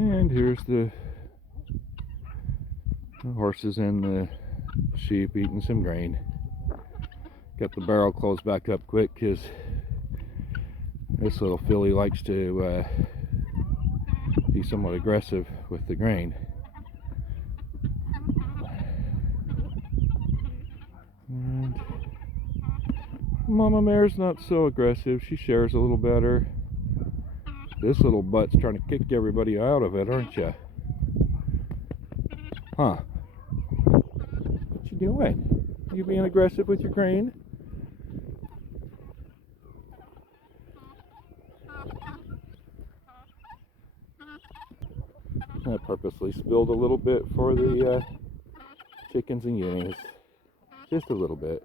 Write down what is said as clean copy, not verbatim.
And here's the horses and the sheep eating some grain. Got the barrel closed back up quick because this little filly likes to be somewhat aggressive with the grain. And Mama Mare's not so aggressive. She shares a little better. This little butt's trying to kick everybody out of it, aren't you? Huh? What you doing? You being aggressive with your grain? I purposely spilled a little bit for the chickens and guineas. Just a little bit.